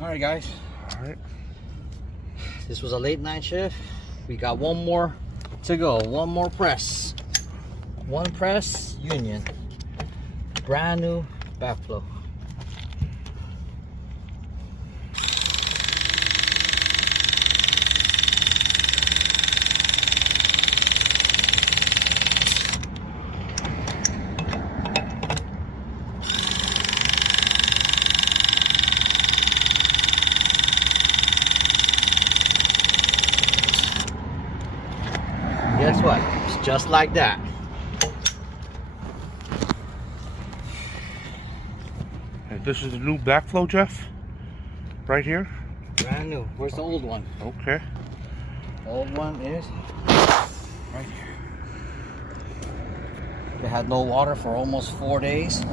All right, guys. All right. This was a late night shift. We got one more to go. One more press. One press union. Brand new backflow. Guess what? It's just like that. And this is the new backflow, Jeff? Right here? Brand new. Where's the old one? Okay. Old one is right here. They had no water for almost 4 days.